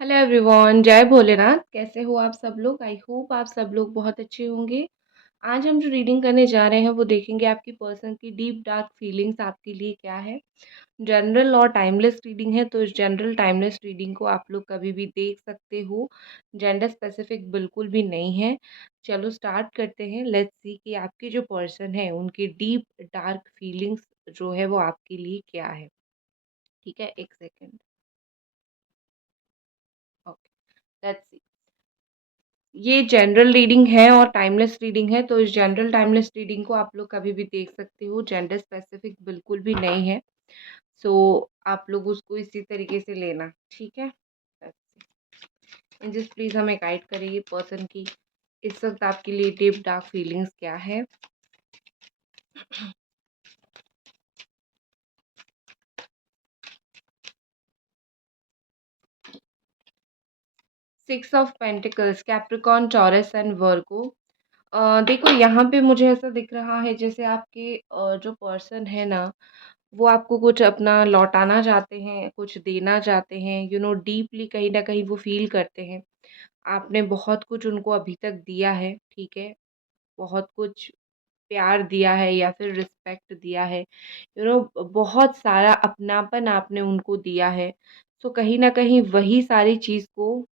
Hello everyone, जय भोलेनाथ। कैसे हो आप सब लोग? आई होप आप सब लोग बहुत अच्छे होंगे। आज हम जो रीडिंग करने जा रहे हैं वो देखेंगे आपकी पर्सन की डीप डार्क फीलिंग्स आपके लिए क्या है। जनरल और टाइमलेस रीडिंग है, तो इस जनरल टाइमलेस रीडिंग को आप लोग कभी भी देख सकते हो। जेंडर स्पेसिफिक बिल्कुल भी नहीं है। चलो स्टार्ट करते हैं। लेट्स सी कि आपकी जो पर्सन है उनकी डीप डार्क फीलिंग्स जो है वो आपके लिए क्या है। ठीक है, एक सेकेंड। Okay, let's see. ये जनरल रीडिंग है और टाइमलेस रीडिंग है, तो इस जनरल टाइमलेस रीडिंग को आप लोग कभी भी देख सकते हो। जेंडर स्पेसिफिक बिल्कुल भी नहीं है। सो आप लोग उसको इसी तरीके से लेना, ठीक है। जस्ट प्लीज हमें गाइड करिए पर्सन की इस वक्त आपके लिए डीप डार्क फीलिंग्स क्या है। 6 of pentacles, Capricorn, taurus and वर्गो। देखो यहाँ पे मुझे ऐसा दिख रहा है जैसे आपके जो पर्सन है ना, वो आपको कुछ अपना लौटाना चाहते हैं, कुछ देना चाहते हैं। डीपली कहीं ना कहीं वो फील करते हैं आपने बहुत कुछ उनको अभी तक दिया है, ठीक है। बहुत कुछ प्यार दिया है या फिर रिस्पेक्ट दिया है। बहुत सारा अपनापन आपने उनको दिया है। सो कहीं ना कहीं वही सारी चीज़ को,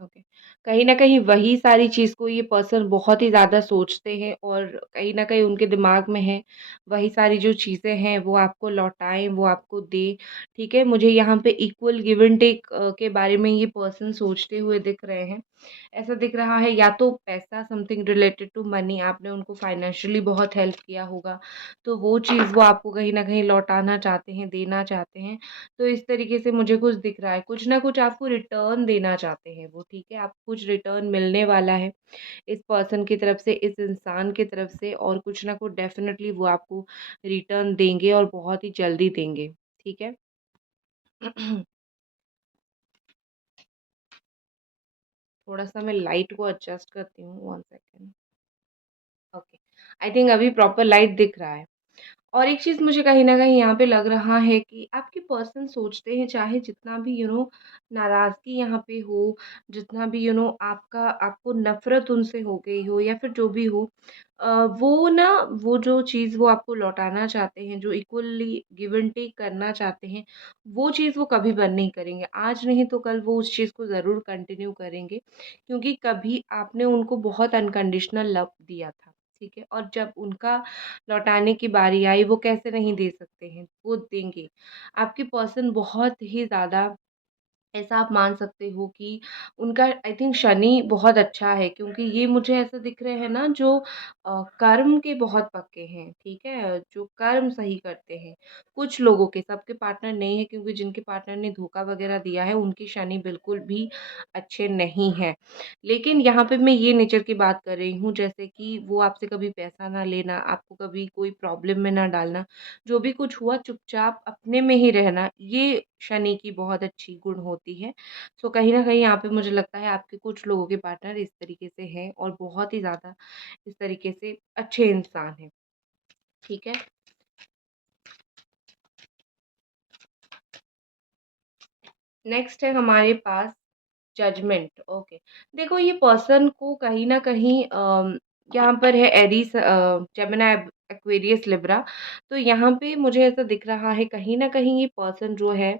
ओके, कहीं न कहीं वही सारी चीज़ को ये पर्सन बहुत ही ज़्यादा सोचते हैं और कहीं न कहीं उनके दिमाग में है, वही सारी जो चीज़ें हैं वो आपको लौटाएँ, वो आपको दें, ठीक है? मुझे यहाँ पे इक्वल गिव एंड टेक के बारे में ये पर्सन सोचते हुए दिख रहे हैं। ऐसा दिख रहा है या तो पैसा, समथिंग रिलेटेड टू मनी, आपने उनको फाइनेंशियली बहुत हेल्प किया होगा, तो वो चीज़ वो आपको कहीं न कहीं लौटाना चाहते हैं, देना चाहते हैं। तो इस तरीके से मुझे कुछ दिख रहा है, कुछ ना कुछ आपको रिटर्न देना चाहते हैं वो, ठीक है? आपको कुछ रिटर्न मिलने वाला है इस पर्सन की तरफ से, इस इंसान की तरफ से, और कुछ ना कुछ डेफ़िनेटली वो आपको रिटर्न देंगे और बहुत ही जल्दी देंगे, ठीक है? थोड़ा-सा मैं लाइट को एडजस्ट करती हूँ, 1 सेकंड। ओके, आई थिंक अभी प्रॉपर लाइट दिख रहा है। और एक चीज़ मुझे कहीं न कहीं यहाँ पे लग रहा है कि आपके पर्सन सोचते हैं, चाहे जितना भी नाराज़गी यहाँ पे हो, जितना भी आपका आपको नफ़रत उनसे हो गई हो या फिर जो भी हो, वो ना, वो जो चीज़ वो आपको लौटाना चाहते हैं, जो इक्वली गिव एंड टेक करना चाहते हैं, वो चीज़ वो कभी बंद नहीं करेंगे। आज नहीं तो कल वो उस चीज़ को ज़रूर कंटिन्यू करेंगे, क्योंकि कभी आपने उनको बहुत अनकंडीशनल लव दिया था, ठीक है? और जब उनका लौटाने की बारी आई, वो कैसे नहीं दे सकते हैं, वो देंगे। आपके पर्सन बहुत ही ज़्यादा, ऐसा आप मान सकते हो कि उनका आई थिंक शनि बहुत अच्छा है, क्योंकि ये मुझे ऐसा दिख रहे हैं ना जो कर्म के बहुत पक्के हैं, ठीक है? जो कर्म सही करते हैं। कुछ लोगों के, सबके पार्टनर नहीं है, क्योंकि जिनके पार्टनर ने धोखा वग़ैरह दिया है, उनके शनि बिल्कुल भी अच्छे नहीं हैं। लेकिन यहाँ पे मैं ये नेचर की बात कर रही हूँ, जैसे कि वो आपसे कभी पैसा ना लेना, आपको कभी कोई प्रॉब्लम में ना डालना, जो भी कुछ हुआ चुपचाप अपने में ही रहना, ये शनि की बहुत अच्छी गुण होती है। सो कहीं न कहीं यहाँ पे मुझे लगता है आपके कुछ लोगों के पार्टनर इस तरीके से हैं और बहुत ही ज़्यादा इस तरीके से अच्छे इंसान हैं, ठीक है? नेक्स्ट है हमारे पास जजमेंट। ओके, देखो ये पर्सन को कहीं न कहीं यहाँ पर है एरीस, जेमिनी, एक्वेरियस, लिब्रा। तो यहाँ पे मुझे ऐसा दिख रहा है कहीं न कहीं ये पर्सन जो है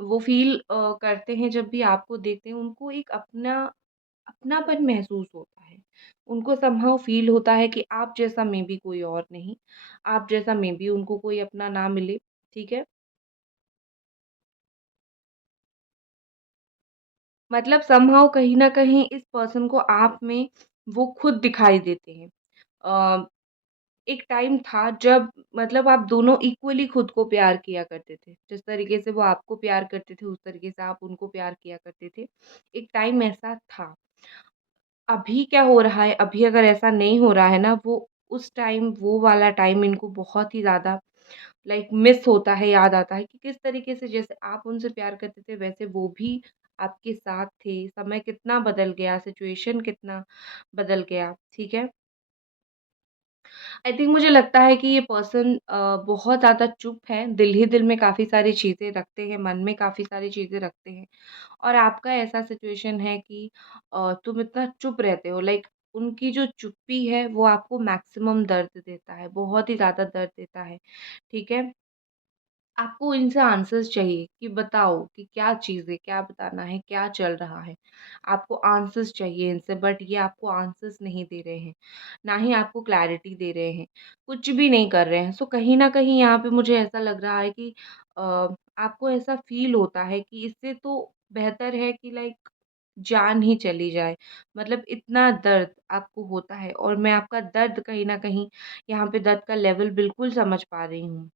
वो फ़ील करते हैं, जब भी आपको देखते हैं उनको एक अपनापन महसूस होता है। उनको समहाउ फ़ील होता है कि आप जैसा मे बी कोई और नहीं, आप जैसा मे बी उनको कोई अपना ना मिले, ठीक है? मतलब समहाउ कहीं न कहीं इस पर्सन को आप में वो खुद दिखाई देते हैं। अ, एक टाइम था जब मतलब आप दोनों इक्वली खुद को प्यार किया करते थे। जिस तरीके से वो आपको प्यार करते थे, उस तरीके से आप उनको प्यार किया करते थे। एक टाइम ऐसा था। अभी क्या हो रहा है, अभी अगर ऐसा नहीं हो रहा है ना, वो उस टाइम, वो वाला टाइम इनको बहुत ही ज़्यादा लाइक मिस होता है, याद आता है कि किस तरीके से जैसे आप उनसे प्यार करते थे, वैसे वो भी आपके साथ थे। समय कितना बदल गया, सिचुएशन कितना बदल गया, ठीक है? आई थिंक मुझे लगता है कि ये पर्सन बहुत ज़्यादा चुप है, दिल ही दिल में काफ़ी सारी चीज़ें रखते हैं, मन में काफ़ी सारी चीज़ें रखते हैं और आपका ऐसा सिचुएशन है कि तुम इतना चुप रहते हो लाइक उनकी जो चुप्पी है वो आपको मैक्सिमम दर्द देता है, बहुत ही ज़्यादा दर्द देता है, ठीक है? आपको इनसे आंसर्स चाहिए कि बताओ कि क्या चीज़ है, क्या बताना है, क्या चल रहा है? आपको आंसर्स चाहिए इनसे बट ये आपको आंसर्स नहीं दे रहे हैं, ना ही आपको क्लैरिटी दे रहे हैं, कुछ भी नहीं कर रहे हैं। सो कहीं न कहीं यहाँ पे मुझे ऐसा लग रहा है कि आपको ऐसा फ़ील होता है कि इससे तो बेहतर है कि लाइक जान ही चली जाए। मतलब इतना दर्द आपको होता है और मैं आपका दर्द कहीं न कहीं यहाँ पे दर्द का लेवल बिल्कुल समझ पा रही हूँ।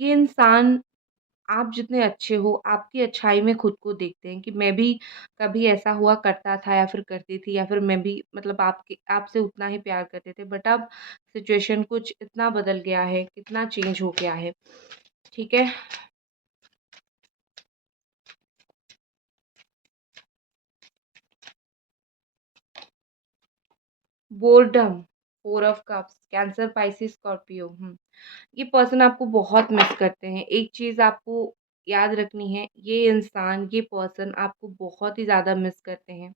ये इंसान आप जितने अच्छे हो, आपकी अच्छाई में खुद को देखते हैं कि मैं भी कभी ऐसा हुआ करता था या फिर करती थी या फिर मैं भी मतलब आपके आपसे उतना ही प्यार करते थे। बट अब सिचुएशन कुछ इतना बदल गया है, कितना चेंज हो गया है, ठीक है? Boredom, 4 of cups, cancer, Pisces, Scorpio ये पर्सन आपको बहुत मिस करते हैं। एक चीज़ आपको याद रखनी है, ये इंसान, ये पर्सन आपको बहुत ही ज़्यादा मिस करते हैं।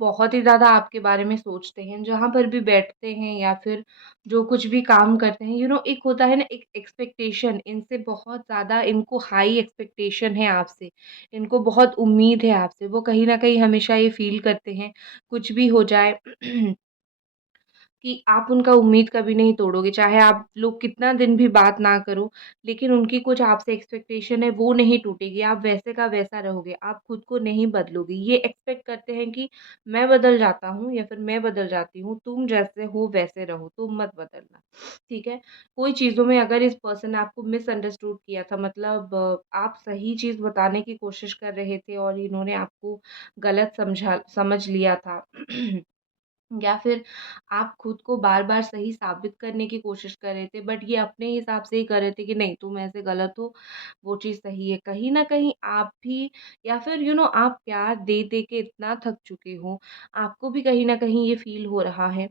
बहुत ही ज़्यादा आपके बारे में सोचते हैं, जहाँ पर भी बैठते हैं या फिर जो कुछ भी काम करते हैं, एक होता है ना एक एक्सपेक्टेशन इनसे बहुत ज़्यादा इनको हाई एक्सपेक्टेशन है आपसे, इनको बहुत उम्मीद है आपसे, वो कहीं न कहीं हमेशा ये फ़ील करते हैं, कुछ भी हो जाए कि आप उनका उम्मीद कभी नहीं तोड़ोगे, चाहे आप लोग कितना दिन भी बात ना करो, लेकिन उनकी कुछ आपसे एक्सपेक्टेशन है, वो नहीं टूटेगी, आप वैसे का वैसा रहोगे, आप खुद को नहीं बदलोगे। ये एक्सपेक्ट करते हैं कि मैं बदल जाता हूँ या फिर मैं बदल जाती हूँ, तुम जैसे हो वैसे रहो, तुम मत बदलना, ठीक है? कोई चीज़ों में अगर इस पर्सन ने आपको मिसअंडरस्टूड किया था मतलब आप सही चीज़ बताने की कोशिश कर रहे थे और इन्होंने आपको गलत समझ लिया था। या फिर आप खुद को बार-बार सही साबित करने की कोशिश कर रहे थे, बट ये अपने हिसाब से ही कर रहे थे कि नहीं तुम ऐसे गलत हो, वो चीज़ सही है। कहीं न कहीं आप भी या फिर आप प्यार दे-दे के इतना थक चुके हो, आपको भी कहीं न कहीं ये फ़ील हो रहा है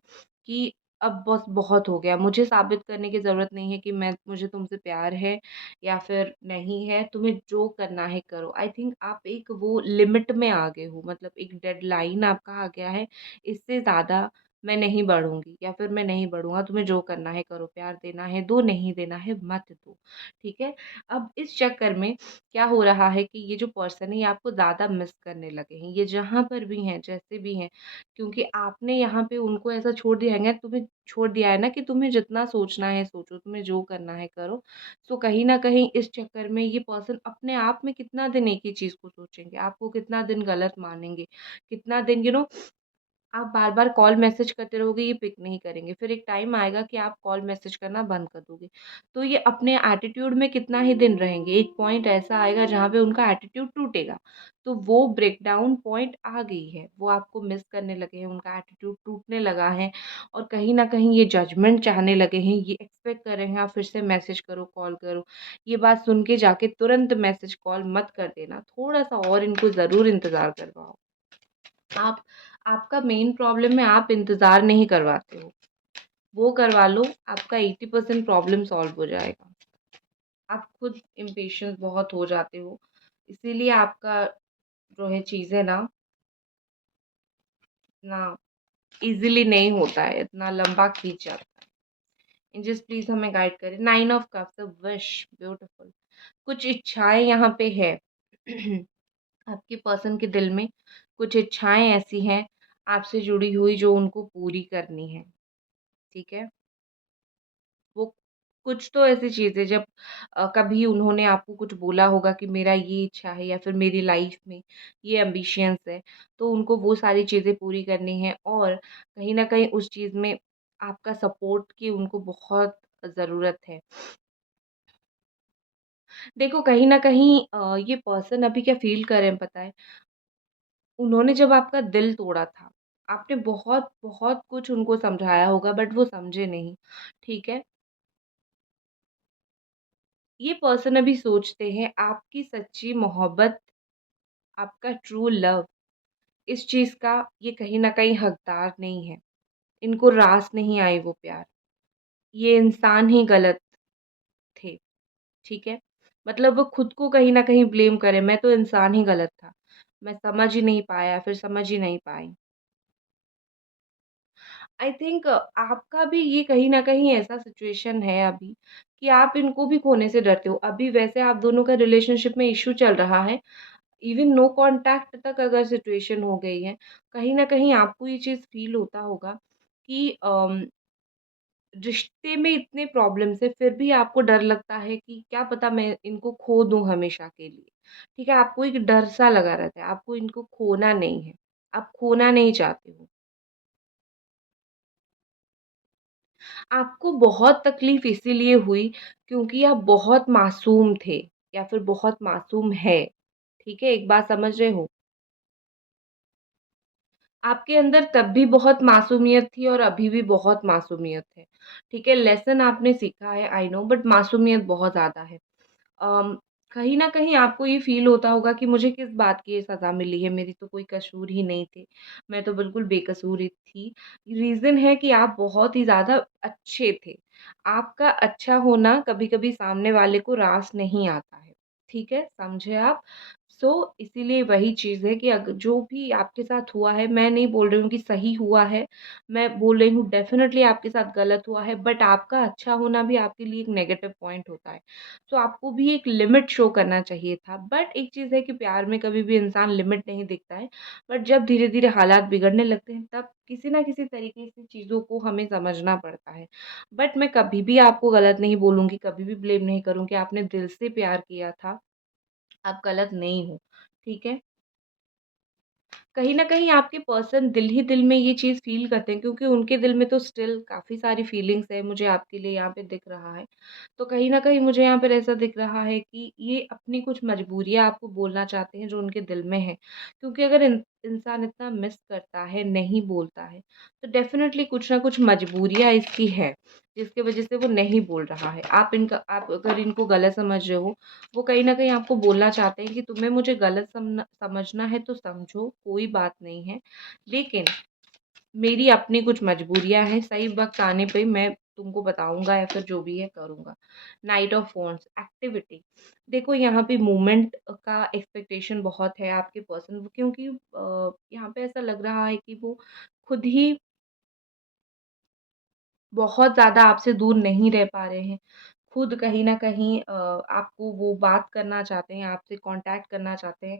कि अब बस बहुत हो गया, मुझे साबित करने की ज़रूरत नहीं है कि मुझे तुमसे प्यार है या फिर नहीं है, तुम्हें जो करना है करो। आई थिंक आप एक वो लिमिट में आ गए हो, मतलब एक डेडलाइन आपका आ गया है इससे ज़्यादा मैं नहीं बढ़ूँगी या फिर मैं नहीं बढ़ूँगा, तुम्हें जो करना है करो, प्यार देना है दो, नहीं देना है मत दो, ठीक है? अब इस चक्कर में क्या हो रहा है कि ये जो पर्सन है ये आपको ज़्यादा मिस करने लगे हैं, ये जहाँ पर भी हैं, जैसे भी हैं, क्योंकि आपने यहाँ पे उनको ऐसा छोड़ दिया है ना तुम्हें छोड़ दिया है ना कि तुम्हें जितना सोचना है सोचो, तुम्हें जो करना है करो। सो कहीं न कहीं इस चक्कर में ये पर्सन अपने आप में कितना दिन एक ही चीज़ को सोचेंगे, आपको कितना दिन गलत मानेंगे, कितना दिन आप बार-बार कॉल मैसेज करते रहोगे, ये पिक नहीं करेंगे। फिर एक टाइम आएगा कि आप कॉल मैसेज करना बंद कर दोगे। तो ये अपने एटीट्यूड में कितना ही दिन रहेंगे। एक पॉइंट ऐसा आएगा जहाँ पे उनका एटीट्यूड टूटेगा। तो वो ब्रेकडाउन पॉइंट आ गई है। वो आपको मिस करने लगे हैं, उनका एटीट्यूड टूटने लगा है और कहीं न कहीं ये जजमेंट चाहने लगे हैं। ये एक्सपेक्ट कर रहे हैं आप फिर से मैसेज करो, कॉल करो। ये बात सुन के जाके तुरंत मैसेज, कॉल मत कर देना। थोड़ा-सा और इनको ज़रूर इंतज़ार करवाओ। आप आपका मेन प्रॉब्लम है आप इंतज़ार नहीं करवाते हो। वो करवा लो, आपका 80% प्रॉब्लम सॉल्व हो जाएगा। आप खुद इम्पेशंस बहुत हो जाते हो, इसीलिए आपका जो है चीज़ें ना इतना ईज़िली नहीं होता है, इतना लंबा खींच जाता है। एंजेल्स प्लीज़ हमें गाइड करें। 9 of cups, a wish, beautiful. कुछ इच्छाएँ यहाँ पे है। आपके पर्सन के दिल में कुछ इच्छाएँ ऐसी हैं आपसे जुड़ी हुई जो उनको पूरी करनी है, ठीक है? वो कुछ तो ऐसी चीज़ है जब कभी उन्होंने आपको कुछ बोला होगा कि मेरा ये इच्छा है या फिर मेरी लाइफ में ये एम्बिशंस है, तो उनको वो सारी चीज़ें पूरी करनी है और कहीं न कहीं उस चीज़ में आपका सपोर्ट की उनको बहुत ज़रूरत है। देखो कहीं न कहीं ये पर्सन अभी क्या फ़ील कर रहे हैं पता है? उन्होंने जब आपका दिल तोड़ा था, आपने बहुत कुछ उनको समझाया होगा बट वो समझे नहीं, ठीक है? ये पर्सन अभी सोचते हैं आपकी सच्ची मोहब्बत, आपका ट्रू लव इस चीज़ का ये कहीं न कहीं हकदार नहीं है। इनको रास नहीं आई वो प्यार। ये इंसान ही गलत थे, ठीक है? मतलब वो खुद को कहीं न कहीं ब्लेम करे, मैं तो इंसान ही गलत था। मैं समझ ही नहीं पाया, फिर समझ ही नहीं पाई। आई थिंक आपका भी ये कहीं न कहीं ऐसा सिचुएशन है अभी कि आप इनको भी खोने से डरते हो। अभी वैसे आप दोनों का रिलेशनशिप में इश्यू चल रहा है, इवन नो कॉन्टैक्ट तक अगर सिचुएशन हो गई है, कहीं न कहीं आपको ये चीज़ फ़ील होता होगा कि रिश्ते में इतने प्रॉब्लम्स है, फिर भी आपको डर लगता है कि क्या पता मैं इनको खो दूँ हमेशा के लिए। ठीक है, आपको एक डर-सा लगा रहता है, आपको इनको खोना नहीं है, आप खोना नहीं चाहते हो। आपको बहुत तकलीफ़ इसीलिए हुई क्योंकि आप बहुत मासूम थे या फिर बहुत मासूम है, ठीक है? एक बात समझ रहे हो? आपके अंदर तब भी बहुत मासूमियत थी और अभी भी बहुत मासूमियत है, ठीक है? लेसन आपने सीखा है आई नो बट मासूमियत बहुत ज़्यादा है। अम, कहीं न कहीं आपको ये फ़ील होता होगा कि मुझे किस बात की ये सज़ा मिली है, मेरी तो कोई कसूर ही नहीं थी, मैं तो बिल्कुल बेकसूर ही थी। रीज़न है कि आप बहुत ही ज़्यादा अच्छे थे। आपका अच्छा होना कभी-कभी सामने वाले को रास नहीं आता है, ठीक है? समझे आप? सो इसीलिए वही चीज़ है कि जो भी आपके साथ हुआ है, मैं नहीं बोल रही हूँ कि सही हुआ है, मैं बोल रही हूँ डेफ़िनेटली आपके साथ गलत हुआ है, बट आपका अच्छा होना भी आपके लिए एक नेगेटिव पॉइंट होता है। तो आपको भी एक लिमिट शो करना चाहिए था। बट एक चीज़ है कि प्यार में कभी भी इंसान लिमिट नहीं देखता है। बट जब धीरे-धीरे हालात बिगड़ने लगते हैं तब किसी न किसी तरीके से चीज़ों को हमें समझना पड़ता है। बट मैं कभी भी आपको गलत नहीं बोलूँगी, कभी भी ब्लेम नहीं करूँगी, आपने दिल से प्यार किया था, आप गलत नहीं हो। ठीक है? कहीं न कहीं आपके पर्सन दिल ही दिल में ये चीज़ फ़ील करते हैं क्योंकि उनके दिल में तो स्टिल काफ़ी सारी फीलिंग्स है, मुझे आपके लिए यहाँ पे दिख रहा है। तो कहीं न कहीं मुझे यहाँ पर ऐसा दिख रहा है कि ये अपनी कुछ मजबूरियाँ आपको बोलना चाहते हैं जो उनके दिल में है। क्योंकि अगर इंसान इतना मिस करता है, नहीं बोलता है, तो डेफ़िनेटली कुछ न कुछ मजबूरियाँ इसकी है, जिसकी वज़ह से वो नहीं बोल रहा है। आप अगर इनको गलत समझ रहे हो, वो कहीं न कहीं आपको बोलना चाहते हैं कि तुम्हें मुझे गलत समझना है तो समझो, कोई बात नहीं है। लेकिन मेरी अपनी कुछ मजबूरियाँ हैं, सही वक़्त आने पे मैं तुमको बताऊँगा या फिर जो भी है करूँगा। नाइट ऑफ फ़ोन्स, एक्टिविटी देखो यहाँ पे मूवमेंट का एक्सपेक्टेशन बहुत है आपके पर्सन क्योंकि यहाँ पे ऐसा लग रहा है कि वो खुद ही बहुत ज़्यादा आपसे दूर नहीं रह पा रहे हैं। खुद कहीं न कहीं आपको वो बात करना चाहते हैं, आपसे कॉन्टैक्ट करना चाहते हैं।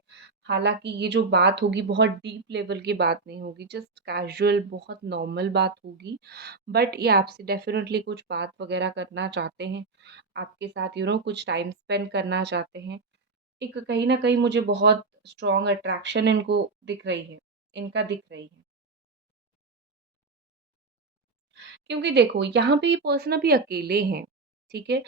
हालाँकि ये जो बात होगी बहुत डीप लेवल की बात नहीं होगी, जस्ट कैज़ुअल बहुत नॉर्मल बात होगी। बट ये आपसे डेफ़िनेटली कुछ बात वग़ैरह करना चाहते हैं। आपके साथ कुछ टाइम स्पेंड करना चाहते हैं। एक कहीं न कहीं मुझे बहुत स्ट्रॉन्ग अट्रैक्शन इनको दिख रही है, इनका दिख रही है। क्योंकि देखो यहाँ पे ये पर्सन अभी अकेले हैं, ठीक है?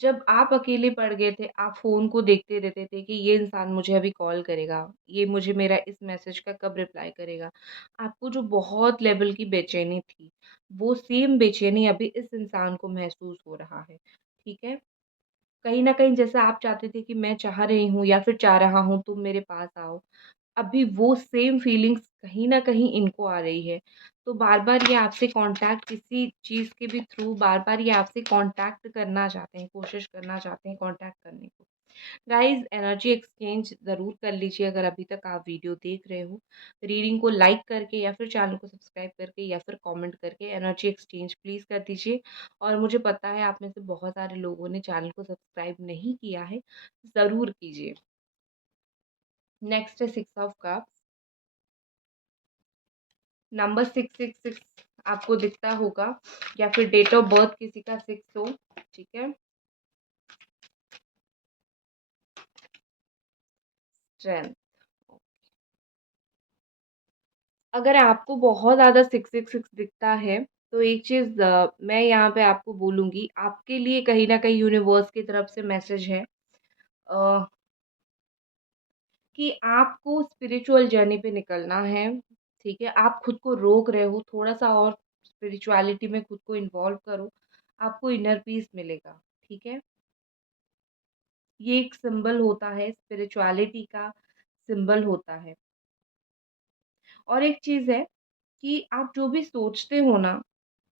जब आप अकेले पड़ गए थे, आप फ़ोन को देखते रहते थे कि ये इंसान मुझे अभी कॉल करेगा, ये मुझे मेरा इस मैसेज का कब रिप्लाई करेगा। आपको जो बहुत लेवल की बेचैनी थी, वो सेम बेचैनी अभी इस इंसान को महसूस हो रहा है, ठीक है? कहीं न कहीं जैसा आप चाहते थे कि मैं चाह रही हूँ या फिर चाह रहा हूँ तुम मेरे पास आओ, अभी वो सेम फीलिंग्स कहीं न कहीं इनको आ रही है। तो बार-बार ये आपसे कॉन्टैक्ट किसी चीज़ के भी थ्रू बार-बार ये आपसे कॉन्टैक्ट करना चाहते हैं, कोशिश करना चाहते हैं कॉन्टैक्ट करने को। गाइज़ एनर्जी एक्सचेंज ज़रूर कर लीजिए अगर अभी तक आप वीडियो देख रहे हो। रीडिंग को लाइक करके या फिर चैनल को सब्सक्राइब करके या फिर कमेंट करके एनर्जी एक्सचेंज प्लीज़ कर दीजिए। और मुझे पता है आप में से बहुत सारे लोगों ने चैनल को सब्सक्राइब नहीं किया है, ज़रूर कीजिए। नेक्स्ट है 6 ऑफ कप्स। नंबर 666 आपको दिखता होगा या फिर डेट ऑफ बर्थ किसी का 6 हो, ठीक है? स्ट्रेंथ। अगर आपको बहुत ज़्यादा 666 दिखता है, तो एक चीज़ मैं यहाँ पे आपको बोलूँगी, आपके लिए कहीं न कहीं यूनिवर्स की तरफ से मैसेज है कि आपको स्पिरिचुअल जर्नी पे निकलना है, ठीक है? आप खुद को रोक रहे हो, थोड़ा-सा और स्पिरिचुअलिटी में खुद को इन्वॉल्व करो, आपको इनर पीस मिलेगा, ठीक है? ये एक सिंबल होता है, स्पिरिचुअलिटी का सिंबल होता है। और एक चीज़ है कि आप जो भी सोचते हो ना,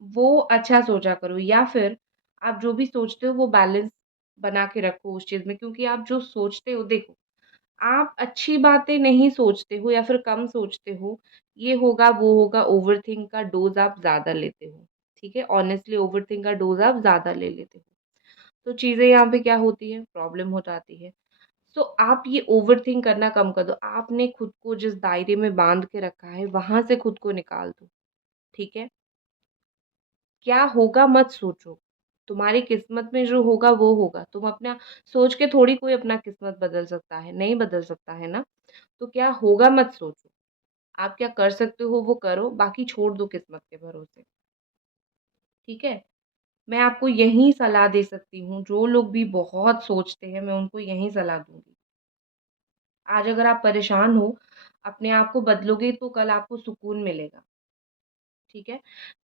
वो अच्छा सोचा करो, या फिर आप जो भी सोचते हो वो बैलेंस बना के रखो उस चीज़ में, क्योंकि आप जो सोचते हो, देखो, आप अच्छी बातें नहीं सोचते हो या फिर कम सोचते हो, ये होगा, वो होगा, ओवरथिंक का डोज़ आप ज़्यादा लेते हो, ठीक है? ऑनेस्टली ओवरथिंक का डोज़ आप ज़्यादा ले लेते हो। तो चीज़ें यहाँ पे क्या होती हैं, प्रॉब्लम हो जाती है। सो आप ये ओवरथिंक करना कम कर दो। आपने खुद को जिस दायरे में बाँध के रखा है, वहाँ से खुद को निकाल दो, ठीक है? क्या होगा मत सोचो। तुम्हारी किस्मत में जो होगा वो होगा। तुम अपना सोच के थोड़ी कोई अपना किस्मत बदल सकता है, नहीं बदल सकता है ना? तो क्या होगा मत सोचो। आप क्या कर सकते हो वो करो, बाकी छोड़ दो किस्मत के भरोसे, ठीक है? मैं आपको यही सलाह दे सकती हूँ, जो लोग भी बहुत सोचते हैं, मैं उनको यही सलाह दूँगी। आज अगर आप परेशान हो, अपने आप को बदलोगे तो कल आपको सुकून मिलेगा, ठीक है?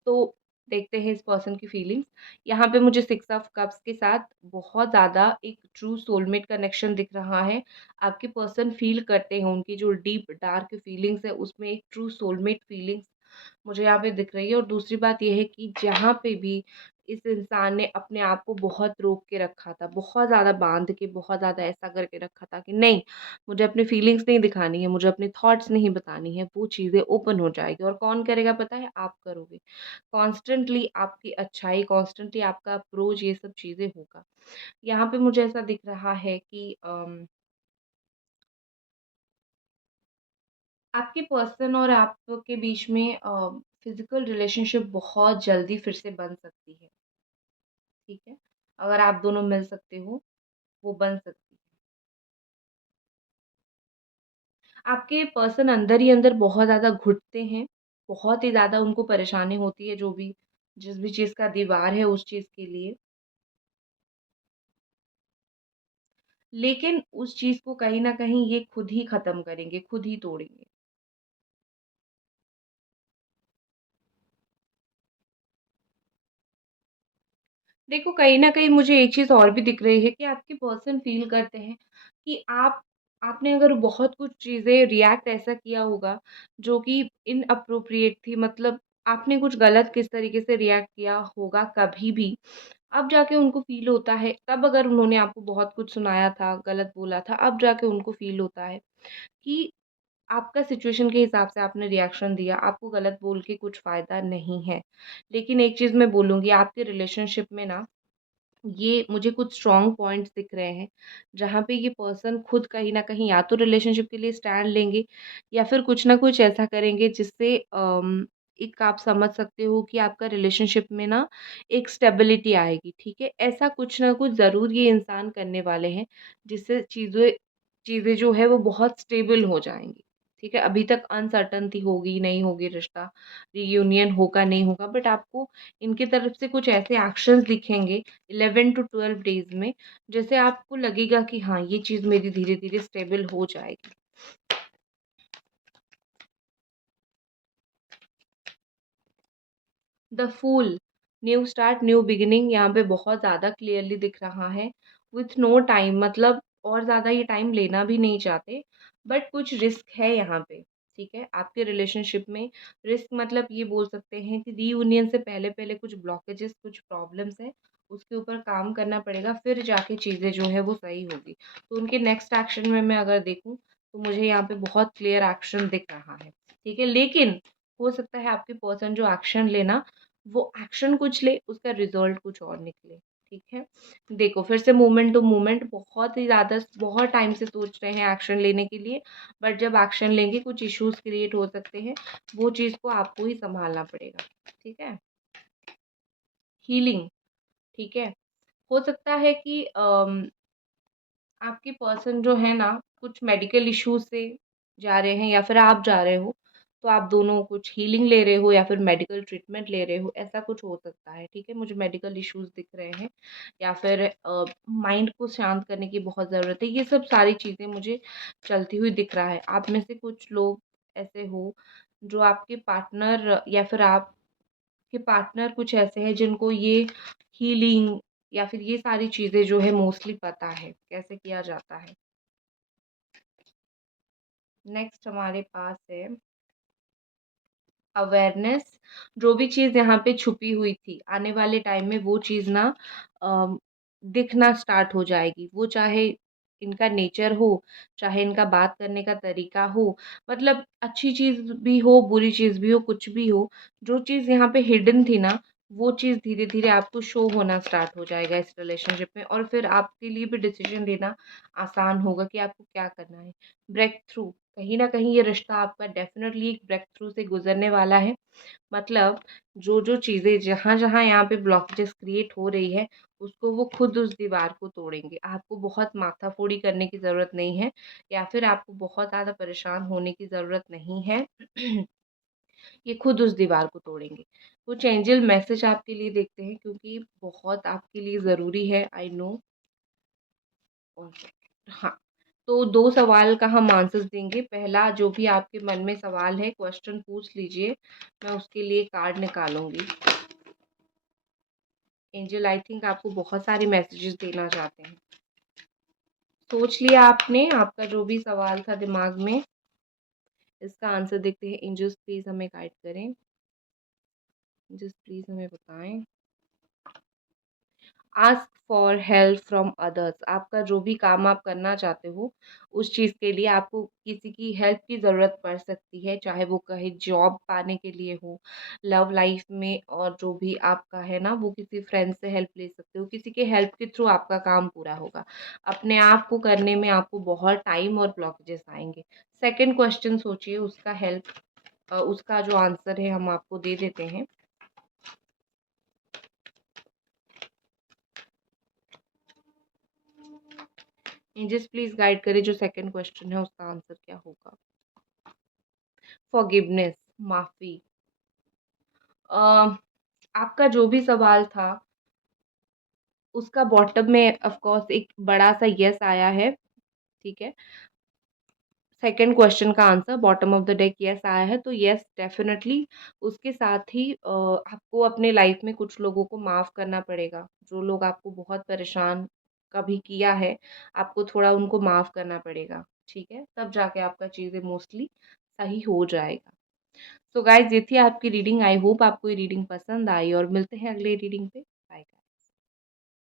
तो देखते हैं इस पर्सन की फीलिंग्स। यहाँ पे मुझे 6 ऑफ कप्स के साथ बहुत ज़्यादा एक ट्रू सोलमेट कनेक्शन दिख रहा है। आपके पर्सन फ़ील करते हैं, उनकी जो डीप डार्क फीलिंग्स है उसमें एक ट्रू सोलमेट फीलिंग्स मुझे यहाँ पे दिख रही है। और दूसरी बात ये है कि जहाँ पे भी इस इंसान ने अपने आप को बहुत रोक के रखा था, बहुत ज़्यादा बाँध के, बहुत ज़्यादा ऐसा करके रखा था कि नहीं, मुझे अपनी फीलिंग्स नहीं दिखानी है, मुझे अपने थॉट्स नहीं बतानी है, वो चीज़ें ओपन हो जाएगी। और कौन करेगा पता है? आप करोगे। कॉन्स्टेंटली आपकी अच्छाई, कॉन्स्टेंटली आपका अप्रोच, ये सब चीज़ें होगा। यहाँ पे मुझे ऐसा दिख रहा है कि आपके पर्सन और आपके बीच में फिज़िकल रिलेशनशिप बहुत जल्दी फिर से बन सकती है, ठीक है? अगर आप दोनों मिल सकते हो, वो बन सकती है। आपके पर्सन अंदर ही अंदर बहुत ज़्यादा घुटते हैं, बहुत ही ज़्यादा उनको परेशानी होती है, जो भी जिस भी चीज़ का दीवार है उस चीज़ के लिए। लेकिन उस चीज़ को कहीं न कहीं ये खुद ही ख़त्म करेंगे, खुद ही तोड़ेंगे। देखो, कहीं न कहीं मुझे एक चीज़ और भी दिख रही है कि आपके पर्सन फ़ील करते हैं कि आपने अगर बहुत कुछ चीज़ें रिएक्ट ऐसा किया होगा जो कि इनअप्रोप्रिएट थी, मतलब आपने कुछ गलत किस तरीके से रिएक्ट किया होगा कभी भी, अब जाके उनको फ़ील होता है, तब अगर उन्होंने आपको बहुत कुछ सुनाया था, गलत बोला था, अब जाके उनको फ़ील होता है कि आपका सिचुएशन के हिसाब से आपने रिएक्शन दिया, आपको गलत बोल के कुछ फ़ायदा नहीं है। लेकिन एक चीज़ मैं बोलूँगी, आपके रिलेशनशिप में ना, ये मुझे कुछ स्ट्रॉन्ग पॉइंट्स दिख रहे हैं, जहाँ पे ये पर्सन खुद कहीं न कहीं या तो रिलेशनशिप के लिए स्टैंड लेंगे, या फिर कुछ ना कुछ ऐसा करेंगे जिससे एक आप समझ सकते हो कि आपका रिलेशनशिप में ना एक स्टेबिलिटी आएगी, ठीक है? ऐसा कुछ ना कुछ ज़रूर ये इंसान करने वाले हैं, जिससे चीज़ें चीज़ें जो है वो बहुत स्टेबल हो जाएँगी, ठीक है? अभी तक अनसर्टेनिटी होगी, नहीं होगी रिश्ता, रियूनियन होगा, नहीं होगा, बट आपको इनकी तरफ से कुछ ऐसे एक्शंस दिखेंगे 11 टू 12 डेज़ में, जैसे आपको लगेगा कि हाँ, ये चीज़ मेरी धीरे-धीरे स्टेबल हो जाएगी। The full, new start, new beginning यहाँ पे बहुत ज़्यादा क्लियरली दिख रहा है, विथ नो टाइम, मतलब और ज़्यादा ये टाइम लेना भी नहीं चाहते, बट कुछ रिस्क है यहाँ पे, ठीक है? आपके रिलेशनशिप में रिस्क, मतलब ये बोल सकते हैं कि रीयूनियन से पहले-पहले कुछ ब्लॉकेजेस, कुछ प्रॉब्लम्स हैं, उसके ऊपर काम करना पड़ेगा, फिर जाके चीज़ें जो है वो सही होगी। तो उनके नेक्स्ट एक्शन में मैं अगर देखूँ, तो मुझे यहाँ पे बहुत क्लियर एक्शन दिख रहा है, ठीक है? लेकिन हो सकता है आपके पर्सन जो एक्शन लेना, वो एक्शन कुछ ले, उसका रिज़ल्ट कुछ और निकले, ठीक है? देखो, फिर से मोमेंट टू मोमेंट बहुत ही ज़्यादा, बहुत टाइम से सोच रहे हैं एक्शन लेने के लिए, बट जब एक्शन लेंगे कुछ इश्यूज़ क्रिएट हो सकते हैं, वो चीज़ को आपको ही सँभालना पड़ेगा, ठीक है? हीलिंग, ठीक है? हो सकता है कि आपके पर्सन जो है ना, कुछ मेडिकल इश्यूज़ से जा रहे हैं, या फिर आप जा रहे हो, तो आप दोनों कुछ हीलिंग ले रहे हो या फिर मेडिकल ट्रीटमेंट ले रहे हो, ऐसा कुछ हो सकता है, ठीक है? मुझे मेडिकल इश्यूज़ दिख रहे हैं, या फिर माइंड को शांत करने की बहुत ज़रूरत है, ये सब सारी चीज़ें मुझे चलती हुई दिख रहा है। आप में से कुछ लोग ऐसे हो, जो आपके पार्टनर, या फिर आपके पार्टनर कुछ ऐसे हैं जिनको ये हीलिंग या फिर ये सारी चीज़ें जो है मोस्टली पता है, कैसे किया जाता है। नेक्स्ट हमारे पास है अवेयरनेस, जो भी चीज़ यहाँ पे छुपी हुई थी, आने वाले टाइम में वो चीज़ ना दिखना स्टार्ट हो जाएगी। वो चाहे इनका नेचर हो, चाहे इनका बात करने का तरीका हो, मतलब अच्छी चीज़ भी हो, बुरी चीज़ भी हो, कुछ भी हो, जो चीज़ यहाँ पे हिडन थी ना, वो चीज़ धीरे-धीरे आपको शो होना स्टार्ट हो जाएगा इस रिलेशनशिप में, और फिर आपके लिए भी डिसीज़न लेना आसान होगा कि आपको क्या करना है। ब्रेक थ्रू, कहीं न कहीं ये रिश्ता आपका डेफ़िनेटली एक ब्रेक थ्रू से गुज़रने वाला है। मतलब जो-जो चीज़ें जहाँ-जहाँ यहाँ पे ब्लॉकेजेस क्रिएट हो रही है, उसको वो खुद उस दीवार को तोड़ेंगे। आपको बहुत माथा-फोड़ी करने की ज़रूरत नहीं है, या फिर आपको बहुत ज़्यादा परेशान होने की ज़रूरत नहीं है। ये खुद उस दीवार को तोड़ेंगे। कुछ एंजल मैसेज आपके लिए देखते हैं, क्योंकि बहुत आपके लिए ज़रूरी है, आई नो। हाँ, तो 2 सवाल का हम आंसर्स देंगे। पहला जो भी आपके मन में सवाल है, क्वेश्चन पूछ लीजिए, मैं उसके लिए कार्ड निकालूँगी। एंजल आई थिंक आपको बहुत सारे मैसेजेस देना चाहते हैं। सोच लिया आपने आपका जो भी सवाल था दिमाग में? इसका आंसर देखते हैं। एंजल्स प्लीज़ हमें गाइड करें। एंजल्स प्लीज़ हमें बताएँ। Ask for help from others, आपका जो भी काम आप करना चाहते हो, उस चीज़ के लिए आपको किसी की हेल्प की ज़रूरत पड़ सकती है, चाहे वो कहे जॉब पाने के लिए हो, लव लाइफ में, और जो भी आपका है ना, वो किसी फ्रेंड से हेल्प ले सकते हो, किसी के हेल्प के थ्रू आपका काम पूरा होगा। अपने आप को करने में आपको बहुत टाइम और ब्लॉकेजेस आएँगे। सेकंड क्वेश्चन सोचिए, उसका उसका जो आंसर है हम आपको दे देते हैं। एंजल्स प्लीज़ गाइड करें, जो सेकंड क्वेश्चन है उसका आंसर क्या होगा? फॉरगिवनेस, माफ़ी। आपका जो भी सवाल था, उसका बॉटम में ऑफ कोर्स एक बड़ा-सा येस आया है, ठीक है? सेकंड क्वेश्चन का answer bottom of the deck yes आया है, तो येस डेफ़िनेटली उसके साथ ही आपको अपने लाइफ़ में कुछ लोगों को माफ़ करना पड़ेगा। जो लोग आपको बहुत परेशान कभी किया है, आपको थोड़ा उनको माफ़ करना पड़ेगा, ठीक है? तब जाके आपका चीज़ें मोस्टली सही हो जाएगा। तो गाइज़, ये थी आपकी रीडिंग। आई होप आपको ये रीडिंग पसंद आई, और मिलते हैं अगले रीडिंग पे। बाय।